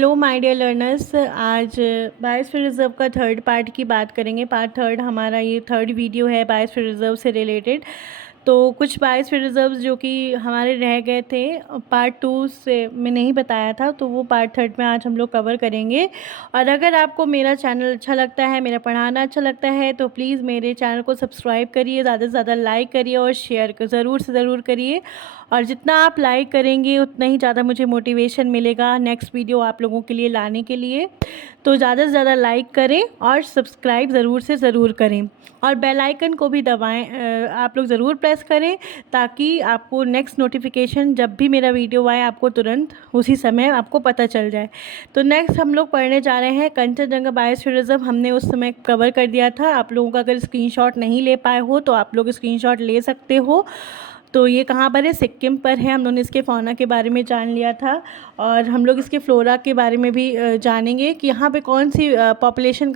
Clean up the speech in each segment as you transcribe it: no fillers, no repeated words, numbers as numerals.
Hello my dear learners. आज biosphere reserve का third part की बात करेंगे। पार्ट थर्ड हमारा ये थर्ड वीडियो है बायोस्फीयर रिजर्व से रिलेटेड। तो कुछ बायोस्फीयर रिजर्व्स जो कि हमारे रह गए थे पार्ट टू से मैं नहीं बताया था, तो वो पार्ट थर्ड में आज हम लोग कवर करेंगे। और अगर आपको मेरा चैनल अच्छा लगता है, मेरा पढ़ाना अच्छा लगता है, तो प्लीज़ मेरे चैनल को सब्सक्राइब करिए, ज़्यादा से ज़्यादा लाइक करिए और शेयर ज़रूर से ज़रूर करिए। और जितना आप लाइक करेंगे उतना ही ज़्यादा मुझे मोटिवेशन मिलेगा नेक्स्ट वीडियो आप लोगों के लिए लाने के लिए। तो ज़्यादा से ज़्यादा लाइक करें और सब्सक्राइब ज़रूर से ज़रूर करें और बेल आइकन को भी दबाएं, आप लोग ज़रूर प्रेस करें ताकि आपको नेक्स्ट नोटिफिकेशन जब भी मेरा वीडियो आए आपको तुरंत उसी समय आपको पता चल जाए। तो नेक्स्ट हम लोग पढ़ने जा रहे हैं कंचनजंगा बायोस्फीयर रिजर्व। हमने उस समय कवर कर दिया था। आप लोगों का अगर स्क्रीनशॉट नहीं ले पाए हो तो आप लोग स्क्रीनशॉट ले सकते हो। तो ये कहाँ पर है? सिक्किम पर है। हम लोगों ने इसके फ़ौना के बारे में जान लिया था और हम लोग इसके फ़्लोरा के बारे में भी जानेंगे कि यहाँ पे कौन सी पॉपुलेशन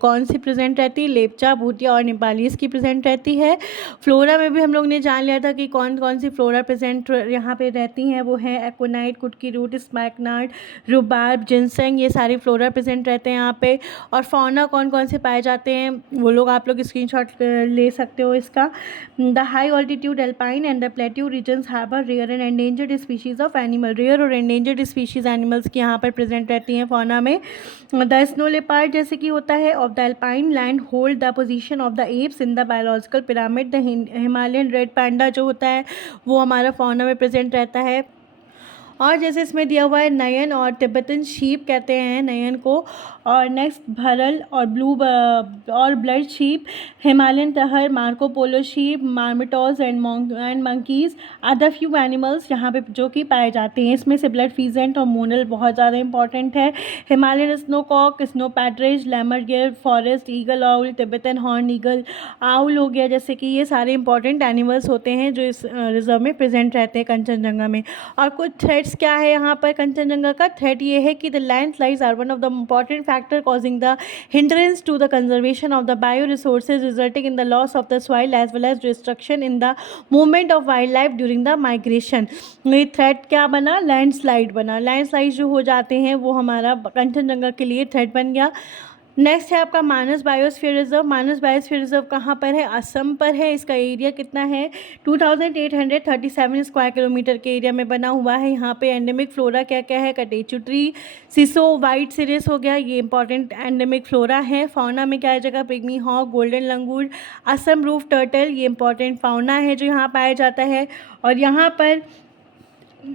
कौन सी प्रेजेंट रहती है। लेप्चा, भूटिया और नेपालीज़ की प्रेजेंट रहती है। फ़्लोरा में भी हम लोग ने जान लिया था कि कौन कौन सी फ़्लोरा प्रेजेंट यहाँ पे रहती हैं। वो है एकोनाइट, कुटकी रूट, स्मैकनार्ड, रुबार्ब, जिनसेंग, ये सारी फ़्लोरा प्रेजेंट रहते हैं यहाँ पे। और फ़ौना कौन कौन से पाए जाते हैं वो लोग आप लोग स्क्रीनशॉट ले सकते हो इसका। The high altitude alpine and the plateau regions harbour rare and endangered species of animal. Rare और एंडेंजर्ड स्पीशीज एनिमल्स की यहाँ पर प्रेजेंट रहती हैं फौना में। द स्नो लेपर्ड जैसे कि होता है of the alpine land hold the position of the apex in the biological pyramid. The Himalayan red panda जो होता है वो हमारा फौना में प्रेजेंट रहता है। और जैसे इसमें दिया हुआ है नयन और तिब्बतन शीप कहते हैं नयन को। और नेक्स्ट भरल और और blue sheep, Himalayan tahr, Marco Polo sheep, marmots and monkeys are the few animals यहाँ पे जो कि पाए जाते हैं। इसमें से ब्लड फीजेंट और मोनल बहुत ज़्यादा इंपॉर्टेंट है। Himalayan snowcock, snow partridge, lammergeier, forest eagle owl, Tibetan horn eagle owl हो गया। जैसे कि ये सारे इंपॉर्टेंट एनिमल्स होते हैं जो इस रिजर्व में प्रेजेंट रहते हैं कंचनजंगा में। और कुछ थ्रेट्स क्या है यहाँ पर कंचनजंगा का? थ्रेट ये है कि the landslides are one of the important factor causing the hindrance to the conservation of the bio resources resulting in the loss of the soil as well as destruction in the movement of wildlife during the migration. ये threat क्या बना? Landslide बना। Landslide जो हो जाते हैं वो हमारा कंचनजंगा के लिए थ्रेट बन गया। नेक्स्ट है आपका मानस बायोस्फीयर रिजर्व। मानस बायोस्फीयर रिजर्व कहाँ पर है? असम पर है। इसका एरिया कितना है? 2837 स्क्वायर किलोमीटर के एरिया में बना हुआ है। यहाँ पे एंडेमिक फ्लोरा क्या क्या है? कटेचू ट्री, सिसो, वाइट सिरिस हो गया, ये इंपॉर्टेंट एंडेमिक फ्लोरा है। फाउना में क्या है जगह? पिग्मी हॉक, गोल्डन लंगूर, असम रूफ टर्टल, ये इंपॉर्टेंट फाउना है जो यहाँ पाया जाता है। और यहाँ पर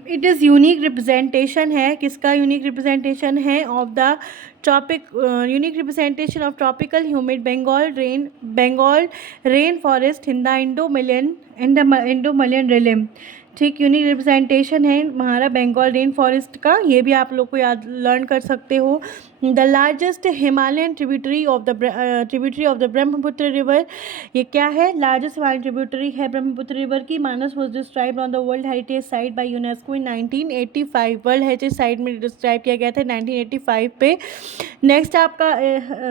इट इज़ यूनिक रिप्रेजेंटेशन है। किसका यूनिक रिप्रेजेंटेशन है? Of the tropic, unique representation of tropical humid Bengal rain forest in the Indo Malayan realm. ठीक, यूनिक रिप्रेजेंटेशन है हमारा बंगाल रेन फॉरेस्ट का। ये भी आप लोग को याद लर्न कर सकते हो। The largest Himalayan tributary of the Brahmaputra river, ये क्या है? लार्जेस्ट हिमालयन ट्रिब्यूटरी है ब्रह्मपुत्र रिवर की। Manas was described on the world heritage site by UNESCO in 1985। World heritage site में डिस्क्राइब किया गया था 1985 पे। नेक्स्ट आपका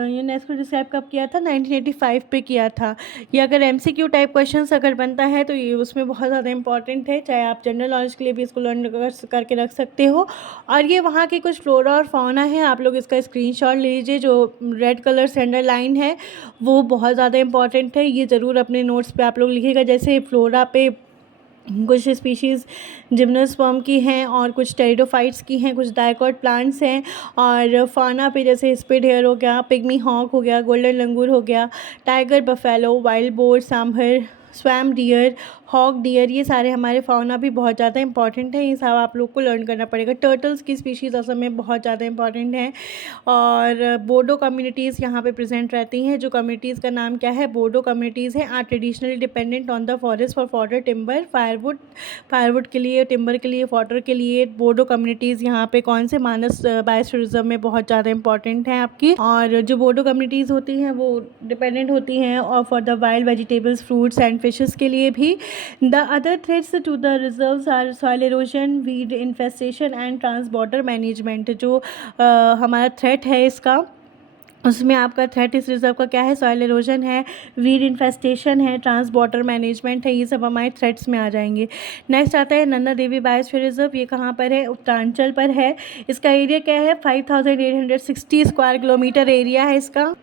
यूनेस्को डिस्क्राइब कब किया था? 1985 पे किया था। ये अगर MCQ टाइप क्वेश्चंस अगर बनता है तो ये उसमें बहुत ज़्यादा इंपॉर्टेंट है, चाहे आप जनरल नॉलेज के लिए भी इसको लर्न करके रख सकते हो। और ये वहाँ की कुछ फ्लोरा और फाउना है, आप लोग इसका स्क्रीनशॉट ले लीजिए। जो रेड कलर से अंडरलाइन है वो बहुत ज़्यादा इंपॉर्टेंट है, ये ज़रूर अपने नोट्स पे आप लोग लिखिएगा। जैसे फ्लोरा पे कुछ स्पीशीज़ जिम्नोस्पर्म की हैं और कुछ टेरिडोफाइट्स की हैं, कुछ डाइकॉट प्लांट्स हैं। और फाना पे जैसे स्पिड हेयर हो गया, पिग्मी हॉक हो गया, गोल्डन लंगूर हो गया, tiger buffalo, wild boar, sambar, swamp deer, hog deer, ये सारे हमारे फाउना भी बहुत ज़्यादा इंपॉर्टेंट है। ये सब आप लोग को लर्न करना पड़ेगा। टर्टल्स की स्पीशीज़ असम में बहुत ज़्यादा इंपॉर्टेंट हैं। और बोडो कम्युनिटीज़ यहाँ पे प्रेजेंट रहती हैं। जो कम्युनिटीज़ का नाम क्या है? बोडो कम्युनिटीज़ हैं। Are traditionally dependent on the forest for fodder, timber, firewood के लिए, टिम्बर के लिए, फॉडर के लिए। बोडो कम्युनिटीज़ यहाँ पे कौन से? मानस बायोस्फीयर रिजर्व में बहुत ज़्यादा इंपॉर्टेंट हैं आपकी। और जो बोडो कम्युनिटीज़ होती हैं वो डिपेंडेंट होती हैं और for the wild vegetables, fruits and fishes के लिए भी। The other threats to the reserves are soil erosion, weed infestation and trans border management। जो हमारा थ्रेट है इसका उसमें आपका थ्रेट इस रिजर्व का क्या है, सॉइल एरोजन है, वीड इन्फेस्टेशन है, ट्रांस वाटर मैनेजमेंट है, ये सब हमारे थ्रेट्स में आ जाएंगे। नेक्स्ट आता है नंदा देवी बायोस्फीयर रिजर्व। ये कहाँ पर है, उत्तरांचल पर है। इसका एरिया क्या है, 5860 स्क्वायर किलोमीटर एरिया है इसका।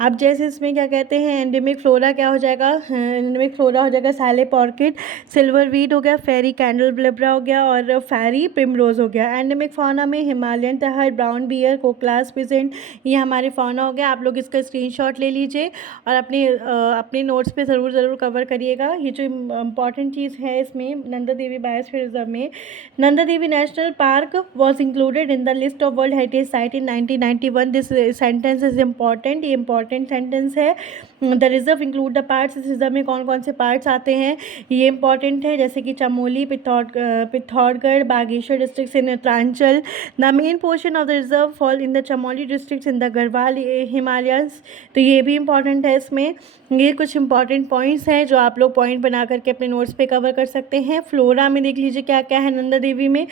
अब जैसे इसमें क्या कहते हैं, एंडेमिक फ्लोरा क्या हो जाएगा, एंडेमिक फ्लोरा हो जाएगा सैलिप ऑर्किड, सिल्वर वीड हो गया, फेरी कैंडल ब्लेब्रा हो गया और फेरी प्रिमरोज हो गया। एंडेमिक फाउना में हिमालयन तहर, ब्राउन बियर, कोकलास पिजेंट, ये हमारे फाउना हो गया। आप लोग इसका स्क्रीनशॉट ले लीजिए और अपने नोट्स पे ज़रूर कवर करिएगा। ये जो इम्पॉर्टेंट चीज़ है इसमें नंदा देवी बायोस्फीयर रिजर्व में, Nanda Devi national park was included in the list of world heritage site in 1991। This sentence is important, ये इंपॉर्टेंट सेंटेंस है। The reserve include the parts, इस रिजर्व में कौन कौन से पार्ट्स आते हैं ये इंपॉर्टेंट है, जैसे कि Chamoli, Pithoragarh, Bageshwar district in Uttaranchal. The main portion of the reserve fall in the Chamoli district in the Garhwal Himalayas, तो ये भी इंपॉर्टेंट है इसमें। ये कुछ इंपॉर्टेंट पॉइंट्स हैं जो आप लोग पॉइंट बना करके अपने नोट्स पे कवर कर सकते हैं। फ्लोरा में देख लीजिए क्या क्या है नंदा देवी में।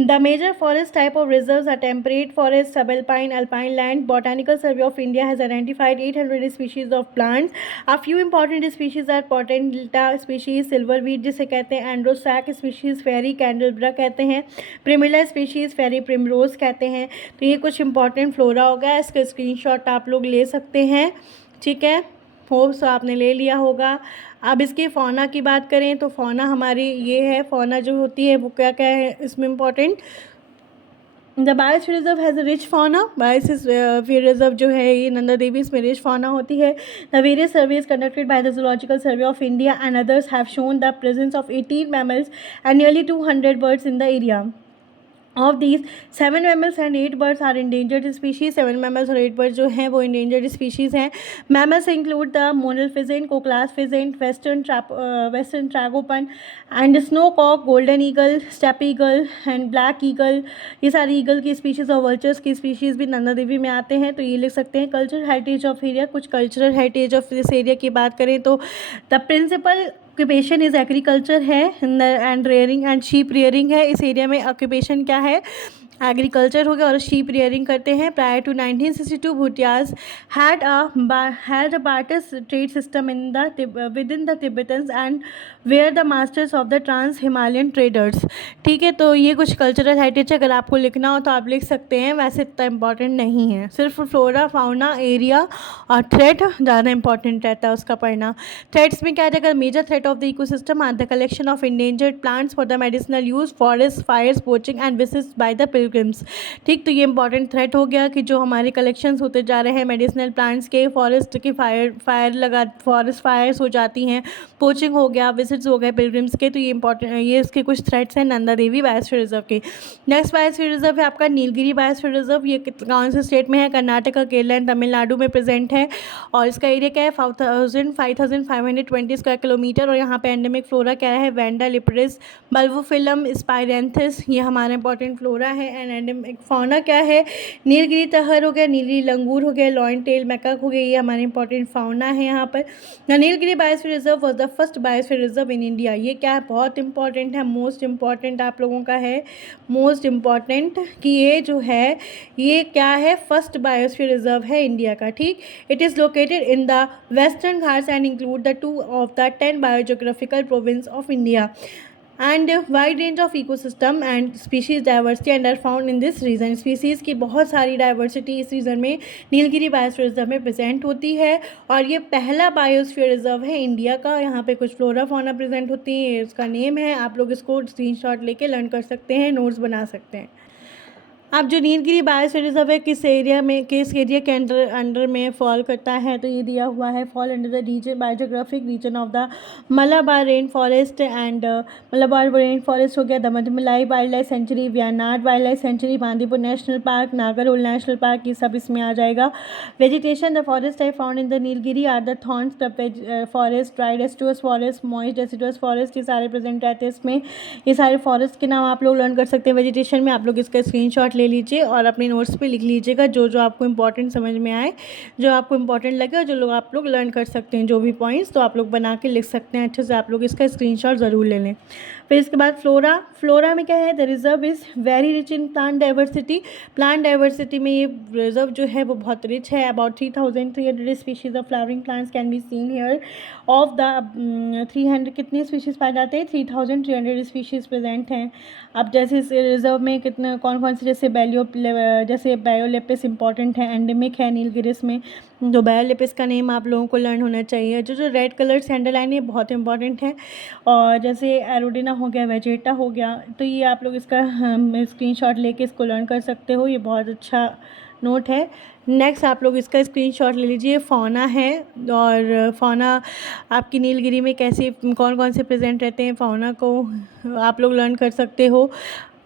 The major forest type of reserves are temperate forest, subalpine, alpine land. Botanical survey of India has identified 800 species of plants. A few important species are potentilla species, silverweed जिसे कहते हैं, एंड्रोसैक स्पीशीज, फेरी कैंडलब्रा कहते हैं, प्रिमिला स्पीशीज, फेरी primrose कहते हैं। तो ये कुछ इंपॉर्टेंट फ्लोरा हो गया, इसका स्क्रीनशॉट आप लोग ले सकते हैं, ठीक है। होप्स आपने ले लिया होगा। अब इसके फौना की बात करें तो फौना हमारी ये है, फौना जो होती है वो क्या क्या है इसमें important. The biosphere reserve has a rich fauna, biosphere reserve जो है ये नंदा देवी, इसमें रिच फौना होती है। The various surveys conducted by the zoological survey of India and others have shown the presence of 18 mammals and nearly 200 birds in the area. Of these, 7 mammals and 8 birds are endangered species. 7 mammals और 8 birds जो हैं वो endangered species हैं। Mammals include the monal pheasant, कोकलास pheasant, western tragopan and snowcock, golden eagle, steppe eagle and black eagle। ये सारी eagle की species और vultures की स्पीशीज़ भी नंदा देवी में आते हैं। तो ये लिख सकते हैं। कल्चरल हेरिटेज ऑफ एरिया, कुछ cultural heritage of this area की बात करें तो the principal occupation is agriculture है and rearing and sheep rearing है। इस एरिया में ऑक्यूपेशन क्या है, एग्रीकल्चर हो गया और शीप रेयरिंग करते हैं। Prior to 1962 Bhutias had a barter trade system in the within the Tibetans and were the masters of the trans Himalayan traders. ठीक है, तो ये कुछ कल्चरल हेरिटेज अगर आपको लिखना हो तो आप लिख सकते हैं, वैसे इतना इंपॉर्टेंट नहीं है। सिर्फ फ्लोरा, फाउना, एरिया और थ्रेट ज़्यादा इंपॉर्टेंट रहता है उसका पढ़ना। थ्रेट्स में क्या रहेगा, major threat of the ecosystem are the collection of endangered plants for the medicinal use, forest fires, poaching and visits by the pilgrims. ठीक, तो ये इंपॉर्टेंट थ्रेट हो गया कि जो हमारे कलेक्शंस होते जा रहे हैं मेडिसिनल प्लांट्स के, फॉरेस्ट की फॉरेस्ट फायर्स हो जाती हैं, पोचिंग हो गया, विजिट्स हो गए पिलग्रिम्स के। तो ये इंपॉर्टेंट, ये इसके कुछ थ्रेट्स हैं नंदा देवी बायोस्फीयर रिजर्व के। नेक्स्ट बायोस्फीयर रिजर्व है आपका नीलगिरी बायोस्फीयर रिजर्व। ये कौन से स्टेट में है, कर्नाटका, केरला एंड तमिलनाडु में प्रेजेंट है और इसका एरिया क्या है 5520 स्क्वायर किलोमीटर। और यहाँ पे एंडेमिक फ्लोरा क्या है, वैंडा लिपरिस, बल्बोफिलम, स्पाइरेंथिस, ये हमारा इंपॉर्टेंट फ्लोरा है। एंड एंडेमिक फाउना क्या है, नीलगिरी तहर हो गया, नीलगिरी लंगूर हो गया, लॉयन टेल मैकाक हो गया, ये हमारे इंपॉर्टेंट फाउना है यहाँ पर। The Nilgiri biosphere reserve was the first biosphere reserve in India. ये क्या है, बहुत इंपॉर्टेंट है, मोस्ट इंपॉर्टेंट आप लोगों का है, मोस्ट इंपॉर्टेंट कि ये जो है ये क्या है, फर्स्ट बायोस्फीयर रिजर्व है इंडिया का। ठीक, it is located in the western Ghats and include the 2 of the 10 biogeographical province of India and a wide range of ecosystem and species diversity and are found in this region। Species की बहुत सारी diversity इस reason में Nilgiri biosphere reserve में present होती है और ये पहला बायोस्फीयर रिजर्व है इंडिया का। यहाँ पे कुछ फ्लोरा फौना प्रेजेंट होती है, इसका नेम है, आप लोग इसको स्क्रीनशॉट लेके लर्न कर सकते हैं, नोट्स बना सकते हैं। अब जो नीलगिरी बायोस्फीयर रिजर्व है किस एरिया में, किस एरिया के अंडर में फॉल करता है, तो ये दिया हुआ है, fall under the region biogeographic region of the Malabar rain forest and Malabar rain forest हो गया, Mudumalai wildlife sanctuary, Wayanad wildlife sanctuary, Bandipur national park, Nagarhole national park, ये सब इसमें आ जाएगा। Vegetation, the forest type found in the Nilgiri are the thorns, the forest, dry deciduous forest, moist deciduous forest, ये सारे present रहते हैं इसमें। ये सारे फॉरेस्ट के नाम आप लोग लर्न कर सकते हैं। वेजिटेशन में आप लोग इसका स्क्रीनशॉट ले लीजिए और अपने नोट्स पे लिख लीजिएगा जो जो आपको इंपॉर्टेंट समझ में आए, जो आपको इंपॉर्टेंट लगे और जो लोग आप लोग लर्न कर सकते हैं जो भी पॉइंट्स, तो आप लोग बना के लिख सकते हैं अच्छे से। आप लोग इसका स्क्रीनशॉट ज़रूर ले लें। फिर इसके बाद फ्लोरा में क्या है, the reserve is very rich in plant diversity. Plant diversity में ये रिजर्व जो है वो बहुत रिच है। About 3,300 species of flowering plants can be seen here. Of the 300 कितने स्पीशीज़ पाए जाते हैं, 3,300 स्पीशीज़ प्रेजेंट हैं। अब जैसे इस रिजर्व में कितने कौन कौन से, जैसे बायोलेपिस इंपॉर्टेंट है, एंडेमिक है नीलगिरिस में, तो बायोलेपिस का नेम आप लोगों को लर्न होना चाहिए। जो जो रेड कलर से अंडरलाइन है बहुत इंपॉर्टेंट है। और जैसे एरोडिना हो गया, वेजेटा हो गया, तो ये आप लोग इसका स्क्रीनशॉट लेके इसको लर्न कर सकते हो, ये बहुत अच्छा नोट है। नेक्स्ट आप लोग इसका स्क्रीनशॉट ले लीजिए। फौना है, और फौना आपकी नीलगिरी में कैसे कौन कौन से प्रेजेंट रहते हैं, फौना को आप लोग लर्न कर सकते हो।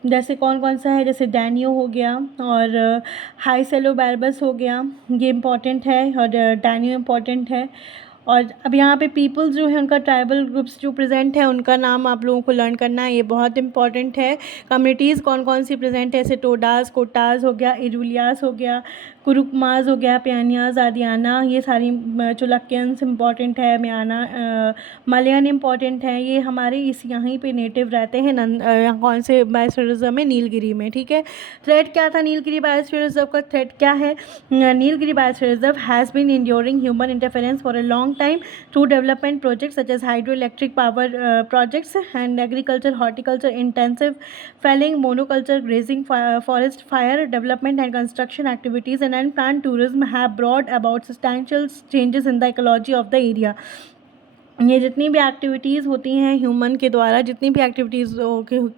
जैसे कौन कौन सा है, जैसे डैनियो हो गया और हाईसेलोबार्बस हो गया, ये इम्पॉर्टेंट है, और डैनियो इम्पॉर्टेंट है। और अब यहाँ पे पीपल्स जो है उनका ट्राइबल ग्रुप्स जो प्रेजेंट है उनका नाम आप लोगों को लर्न करना है, ये बहुत इंपॉर्टेंट है। कम्युनिटीज़ कौन कौन सी प्रेजेंट है, जैसे टोडास, कोटास हो गया, इरुलियास हो गया, कुरुकमाज हो गया, प्यानियाज, आदियाना, ये सारी चुलक्यंस इम्पॉर्टेंट है, म्याना, मलयान इम्पॉर्टेंट है। ये हमारे इस यहीं पे नेटिव रहते हैं कौन से बायोस्फीयर रिजर्व में, नीलगिरी में, ठीक है। थ्रेट क्या था नीलगिरी बायोस्फीयर रिजर्व का, थ्रेट क्या है, Nilgiri biosphere reserve has been enduring human interference for a long time through development projects such as hydroelectric power projects and agriculture, horticulture, intensive felling, monoculture, grazing, forest fire development and construction activities and plant tourism have brought about substantial changes in the ecology of the area. ये जितनी भी activities होती हैं human के द्वारा, जितनी भी activities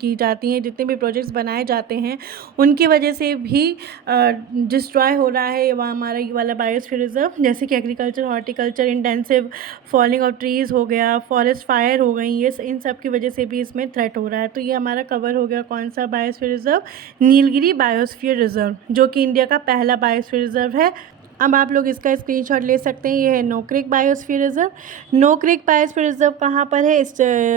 की जाती हैं, जितने भी प्रोजेक्ट्स बनाए जाते हैं, उनकी वजह से भी डिस्ट्रॉय हो रहा है वहाँ हमारा ये वाला बायोस्फीयर रिजर्व। जैसे कि agriculture, horticulture, intensive falling of trees हो गया, फॉरेस्ट फायर हो गई, ये इन सब की वजह से भी इसमें थ्रेट हो रहा है। तो ये हमारा कवर हो गया कौन सा biosphere reserve, Nilgiri biosphere reserve, जो कि इंडिया का पहला बायोस्फीयर रिजर्व है। अब आप लोग इसका स्क्रीनशॉट ले सकते हैं। ये है Nokrek biosphere reserve. Nokrek biosphere reserve कहाँ पर है, इस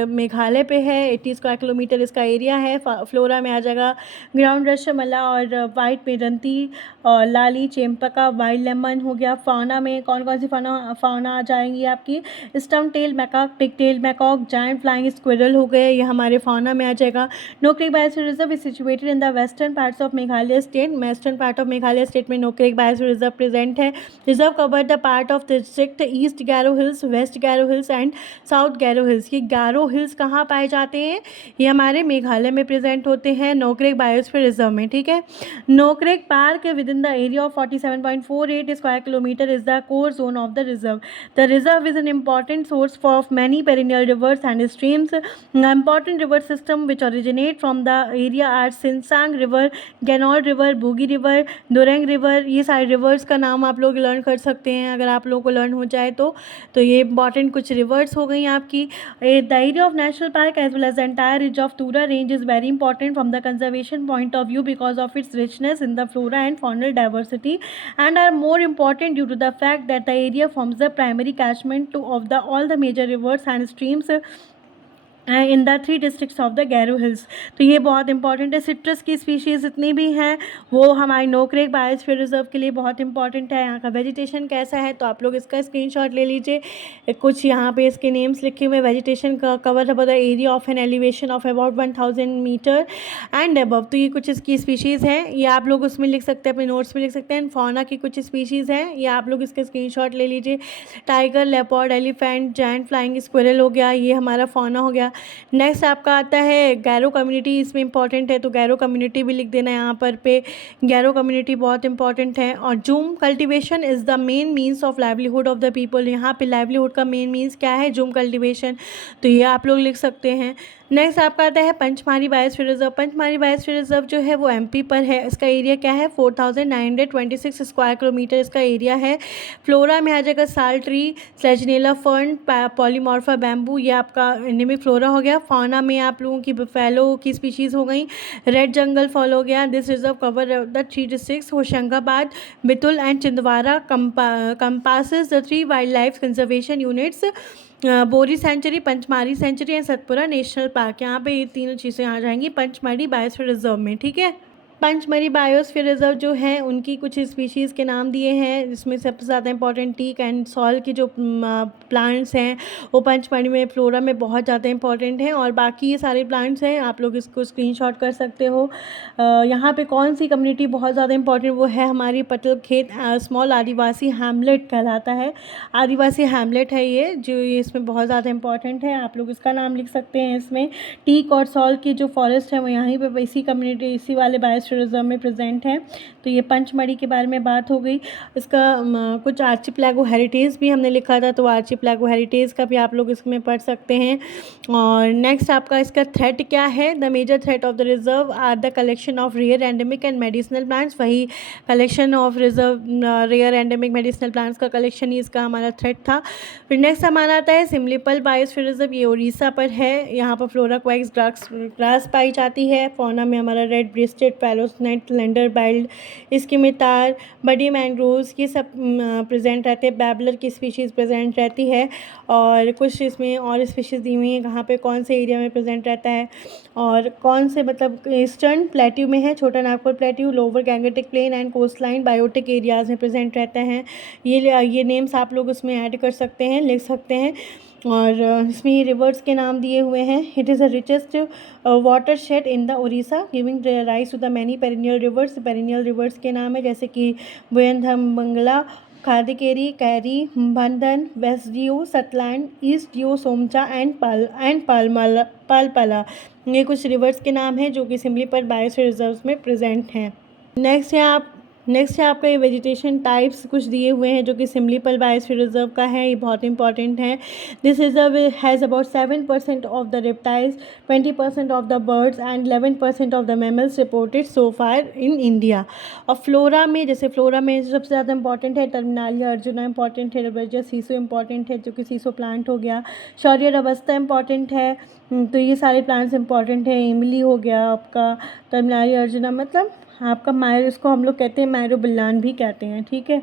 मेघालय पे है। 80 स्क्वायर किलोमीटर इसका एरिया है। फ्लोरा में आ जाएगा ग्राउंड रसमला और वाइट पेरंती और लाली, चेम्पका, वाइल्ड लेमन हो गया। फाउना में कौन कौन सी फाउना आ जाएंगी आपकी, stump tail macaque, pig tail macaque, giant flying squirrel हो गए, ये हमारे फाउना में आ जाएगा। Nokrek biosphere reserve is situated in the western parts of Meghalaya state. Western part of Meghalaya state में नोक्रेक बायोस्फीयर रिजर्व प्रेजेंट है। Reserve cover the part of district east Garo hills, west Garo hills and south Garo hills. ये Garo hills कहाँ पाए जाते हैं, ये हमारे मेघालय में प्रेजेंट होते हैं नोक्रेक बायोस्फीयर रिजर्व में, ठीक है। Nokrek park with in the area of 47.48 square kilometre is the core zone of the reserve. The reserve is an important source of many perennial rivers and streams. Important river system which originate from the area are Sinsang River, Ganol River, Boogie River, Durang River। ये सारे reverse का नाम आप लोग learn कर सकते हैं अगर आप लोगों को लर्न हो जाए तो ये इंपॉर्टेंट कुछ रिवर्स हो गई आपकी। The area of national park as well as the entire ridge of Tura range is very important from the conservation point of view because of its richness in the flora and faunal diversity, and are more important due to the fact that the area forms the primary catchment of all the major rivers and streams in the 3 districts of the Garo hills. तो ये बहुत important है। Citrus की species जितनी भी हैं वो हमारे नोक्रेक बायोस्फीयर रिजर्व के लिए बहुत इंपॉर्टेंट है। यहाँ का वेजिटेशन कैसा है, तो आप लोग इसका स्क्रीनशॉट ले लीजिए। कुछ यहाँ पे इसके नेम्स लिखे हुए। वेजिटेशन का cover about the area of an elevation of about 1000 metre and above. तो ये कुछ इसकी स्पीशीज़ हैं, ये आप लोग उसमें लिख सकते हैं, अपने नोट्स में लिख सकते हैं। फौना की कुछ स्पीशीज़ हैं, ये आप लोग इसका स्क्रीनशॉट ले लीजिए। Tiger, leopard, elephant, giant flying squirrel हो गया, ये हमारा फौना हो गया। नेक्स्ट आपका आता है गैरो कम्युनिटी, इसमें इंपॉर्टेंट है तो गैरो कम्युनिटी भी लिख देना यहाँ पर पे। गैरो कम्युनिटी बहुत इंपॉर्टेंट है। और zoom cultivation is the main means of livelihood of the people. यहाँ पे लाइवलीहुड का मेन मीन्स क्या है, जूम कल्टीवेशन, तो ये आप लोग लिख सकते हैं। नेक्स्ट आपका आता है Pachmarhi biosphere reserve. Pachmarhi biosphere reserve जो है वो एमपी पर है। इसका एरिया क्या है, 4926 स्क्वायर किलोमीटर इसका एरिया है। फ्लोरा में आ जाएगा साल ट्री, स्लेजनेला फर्न, पॉलीमॉर्फा बैम्बू, ये आपका एंडेमिक फ्लोरा हो गया। फाउना में आप लोगों की बफेलो की स्पीशीज़ हो गई। रेड जंगल फॉल हो गया। This reserve cover the 3 districts Hoshangabad, Betul and Chhindwara. Encompasses the 3 wildlife conservation units, Bori sanctuary, Pachmarhi sanctuary and Satpura national park. यहाँ पे ये तीनों चीज़ें आ जाएंगी पंचमारी बायोस्फीयर रिजर्व में, ठीक है। पंचमढ़ी बायोस्फीयर रिजर्व जो है उनकी कुछ स्पीशीज़ के नाम दिए हैं, जिसमें सबसे ज़्यादा इंपॉर्टेंट टीक एंड सॉल की जो प्लांट्स हैं वो पंचमढ़ी में फ्लोरा में बहुत ज़्यादा इंपॉर्टेंट हैं। और बाकी ये सारे प्लांट्स हैं, आप लोग इसको स्क्रीनशॉट कर सकते हो। यहाँ पे कौन सी कम्युनिटी बहुत ज़्यादा इंपॉर्टेंट, वो है हमारी पटल खेत स्मॉल आदिवासी हैमलेट कहलाता है। आदिवासी हैमलेट है ये, जो ये इसमें बहुत ज़्यादा इंपॉर्टेंट है, आप लोग इसका नाम लिख सकते हैं। इसमें टीक और सॉल की जो फॉरेस्ट है वो यहीं पे इसी कम्युनिटी, इसी वाले बायोस्फीयर रिजर्व में प्रेजेंट है। तो ये पंचमढ़ी के बारे में बात हो गई। इसका कुछ आर्चिपेलागो हेरिटेज भी हमने लिखा था, तो आर्चिपेलागो हेरिटेज का भी आप लोग इसमें पढ़ सकते हैं। और नेक्स्ट आपका इसका थ्रेट क्या है, the major threat of the reserve are the collection of rare endemic and medicinal plants. वही collection of reserve rare endemic medicinal plants का कलेक्शन ही इसका हमारा थ्रेट था। फिर नेक्स्ट हमारा आता है सिमलीपल बायोस्फीयर रिजर्व, ये उड़ीसा पर है। यहाँ पर फ्लोरा क्वाइक्स ग्रास पाई जाती है। फौना में हमारा रेड ब्रेस्टेड पैलोस्नेट लेंडर बाइल्ड, इसके में तार, बड़ी मैंग्रोव्स, ये सब प्रेजेंट रहते हैं। बैबलर की स्पीशीज़ प्रेजेंट रहती है। और कुछ इसमें और स्पीशीज़ दी हुई हैं कहाँ पे कौन से एरिया में प्रेजेंट रहता है और कौन से, मतलब ईस्टर्न प्लेट्यू में है, Chota Nagpur plateau, lower Gangetic plain and coastline biotic areas में प्रेजेंट रहते हैं। ये नेम्स आप लोग उसमें ऐड कर सकते हैं, लिख सकते हैं। और इसमें ये रिवर्स के नाम दिए हुए हैं। It is the richest water shed in the Odisha giving rise to the many perennial rivers. Perennial rivers के नाम है जैसे कि बुयनधम बंगला, खादिकेरी, कैरी, बंधन, वेस्ट ड्यू, सतलैंड, ईस्ट ड्यू, सोमचा एंड पालपला। ये कुछ रिवर्स के नाम हैं जो कि सिमलीपल बायोस्फीयर रिजर्व में प्रेजेंट हैं। नेक्स्ट है आपका ये वेजिटेशन टाइप्स कुछ दिए हुए हैं जो कि सिमलीपल बायोस्फीयर रिजर्व का है, ये बहुत इंपॉर्टेंट है। This reserve has about 7% of the reptiles, 20% of the birds and 11% of the mammals reported so far in India. और फ्लोरा में, जैसे फ्लोरा में सबसे ज़्यादा इंपॉर्टेंट है टर्मिनालिया अर्जुना इंपॉर्टेंट है, रबर्जिया सीसो इंपॉर्टेंट है जो कि सीसो प्लांट हो गया, शौर्य रबस्ता इंपॉर्टेंट है। तो ये सारे प्लांट्स इंपॉर्टेंट है। इमली हो गया आपका, टर्मिनालिया अर्जुना, मतलब आपका मायर, इसको हम लोग कहते हैं मायरोबिल्लान भी कहते हैं, ठीक है।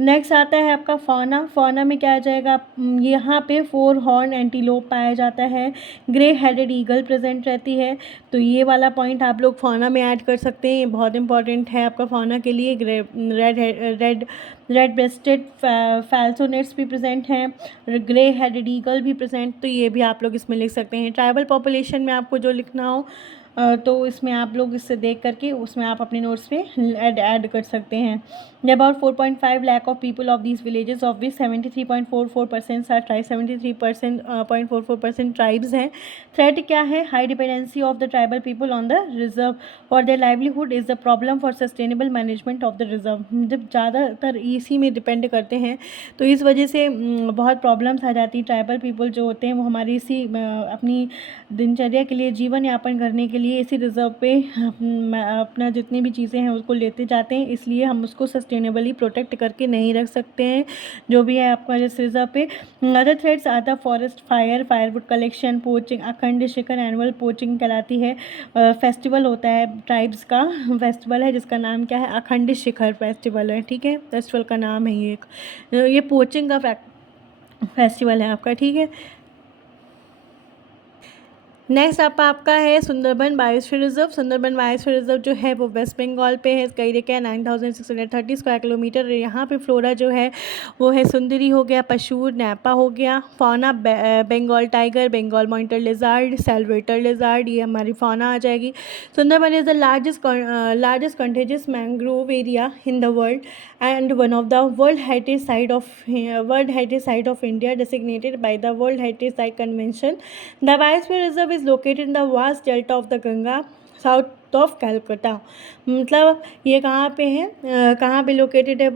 नेक्स्ट आता है आपका फौना। फौना में क्या आ जाएगा, यहाँ पे 4 हॉर्न एंटीलोप पाया जाता है, ग्रे हेडेड ईगल प्रेजेंट रहती है। तो ये वाला पॉइंट आप लोग फौना में ऐड कर सकते हैं, ये बहुत इंपॉर्टेंट है आपका फौना के लिए। रेड ब्रेस्टेड फैल्सोनेट्स भी प्रेजेंट हैं, ग्रे हेडेड ईगल भी प्रेजेंट, तो ये भी आप लोग इसमें लिख सकते हैं। ट्राइबल पॉपुलेशन में आपको जो लिखना हो तो इसमें आप लोग इससे देख करके उसमें आप अपने नोट्स पे ऐड कर सकते हैं। About 4.5 lakh of people of these villages of which 73.44% are tribe, 73.44% tribes हैं। थ्रेट क्या है, high dependency of the tribal people on the reserve for their livelihood is the problem for sustainable management of the reserve. जब ज़्यादातर इसी में depend करते हैं तो इस वजह से बहुत प्रॉब्लम्स आ जाती है। ट्राइबल पीपल जो होते हैं वो हमारी इसी अपनी दिनचर्या के लिए, जीवन यापन करने के लिए इसी रिजर्व पे अपना जितनी भी चीज़ें हैं उसको लेते जाते हैं, इसलिए हम उसको सस्टेनेबली प्रोटेक्ट करके नहीं रख सकते हैं जो भी है आपका इस रिजर्व पे। Other threats are the forest fire, firewood collection, poaching, अखंड शिखर एनुअल पोचिंग कहलाती है। फेस्टिवल होता है ट्राइब्स का, फेस्टिवल है जिसका नाम क्या है, अखंड शिखर फेस्टिवल है, ठीक है, फेस्टिवल का नाम है ये पोचिंग का फेस्टिवल है आपका, ठीक है। नेक्स्ट आपका है Sundarban biosphere reserve. Sundarban biosphere reserve जो है वो वेस्ट बंगाल पे है। इसका एरिया क्या है, 9630 स्क्वायर किलोमीटर। यहाँ पे फ्लोरा जो है वो है सुंदरी हो गया, पशूर, नैपा हो गया। Fauna Bengal tiger, Bengal monitor lizard, salvator lizard, ये हमारी फौना आ जाएगी। Sundarban is the largest contiguous mangrove area in the world and one of the World Heritage Site of India designated by the World Heritage Site Convention. The Biosphere Reserve is located in the vast delta of the Ganga, south of Calcutta. मतलब ये कहाँ पे है, कहाँ पे located है,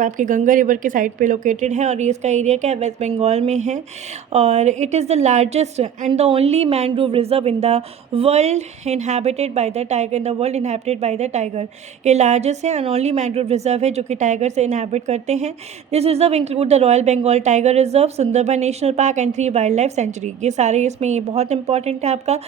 आपके Ganga river के साइड पे लोकेटेड है। और ये इसका एरिया क्या है, वेस्ट बंगाल में है। और it is the largest and the only mangrove reserve in the world inhabited by the tiger. ये लार्जेस्ट है एंड ओनली मैनग्रोव रिजर्व है जो कि टाइगर से इनहैबिट करते हैं। This reserve include the royal Bengal tiger reserve, Sundarban national park and 3 wildlife sanctuary. ये सारे इसमें ये बहुत इंपॉर्टेंट है आपका।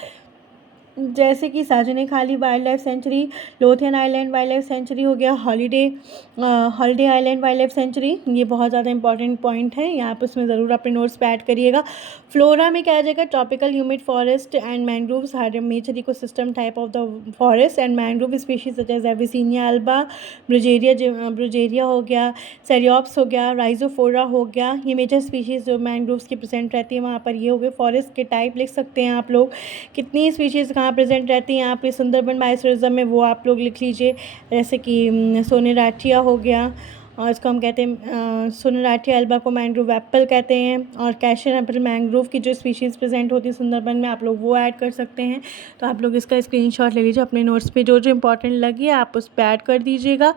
जैसे कि साजन खाली wild life sanctuary, Lothian island wild life sanctuary हो गया, holiday island wild life sanctuary, ये बहुत ज़्यादा इंपॉर्टेंट पॉइंट है, यहाँ पर उसमें ज़रूर अपने नोट्स पे ऐड करिएगा। फ्लोरा में क्या आ जाएगा, tropical humid forest and mangroves हर major ecosystem type of the forest and mangrove species such as avicennia alba, bruguiera हो गया, सेरियोप्स हो गया, राइजोफोरा हो गया, ये मेजर स्पीशीज़ जो मैंग्रोव्स की प्रेजेंट रहती है वहाँ पर ये हो गए। फॉरेस्ट के टाइप लिख सकते हैं आप लोग, कितनी स्पीशीज़ कहाँ प्रेजेंट रहती हैं यहाँ पे सुंदरबन बायोस्फीयर में, वो आप लोग लिख लीजिए। जैसे कि सोनेराठिया हो गया, और इसको हम कहते हैं सोनेराठिया अल्बा को मैंग्रोव एप्पल कहते हैं, और कैशियर एप्पल मैंग्रोव की जो स्पीशीज़ प्रेजेंट होती है सुंदरबन में, आप लोग वो ऐड कर सकते हैं। तो आप लोग इसका स्क्रीनशॉट ले लीजिए, अपने नोट्स पे जो जो इंपॉर्टेंट लगी आप उस पर ऐड कर दीजिएगा।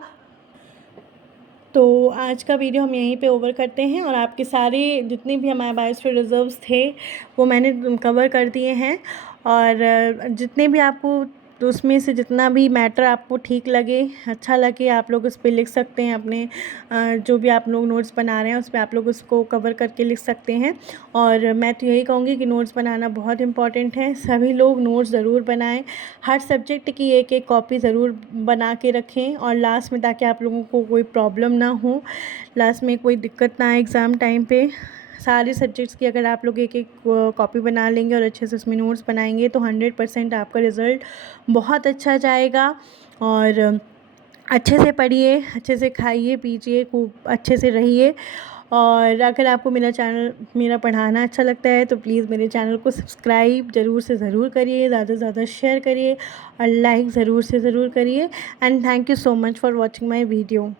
तो आज का वीडियो हम यहीं पे ओवर करते हैं, और आपके सारे जितने भी हमारे बायोस्फीयर रिजर्व्स थे वो मैंने कवर कर दिए हैं, और जितने भी आपको तो उसमें से जितना भी मैटर आपको ठीक लगे, अच्छा लगे, आप लोग उस पर लिख सकते हैं अपने जो भी आप लोग नोट्स बना रहे हैं उस पर आप लोग उसको कवर करके लिख सकते हैं। और मैं तो यही कहूँगी कि नोट्स बनाना बहुत इम्पॉर्टेंट है, सभी लोग नोट्स ज़रूर बनाएं, हर सब्जेक्ट की एक एक कॉपी ज़रूर बना के रखें, और लास्ट में ताकि आप लोगों को कोई प्रॉब्लम ना हो, लास्ट में कोई दिक्कत ना आए एग्ज़ाम टाइम पे। सारे सब्जेक्ट्स की अगर आप लोग एक एक कॉपी बना लेंगे और अच्छे से उसमें नोट्स बनाएंगे तो 100% आपका रिज़ल्ट बहुत अच्छा जाएगा। और अच्छे से पढ़िए, अच्छे से खाइए पीजिए, खूब अच्छे से रहिए। और अगर आपको मेरा पढ़ाना अच्छा लगता है तो प्लीज़ मेरे चैनल को सब्सक्राइब ज़रूर से ज़रूर करिए, ज़्यादा से ज़्यादा शेयर करिए, और लाइक ज़रूर से ज़रूर करिए। And thank you so much for watching my video.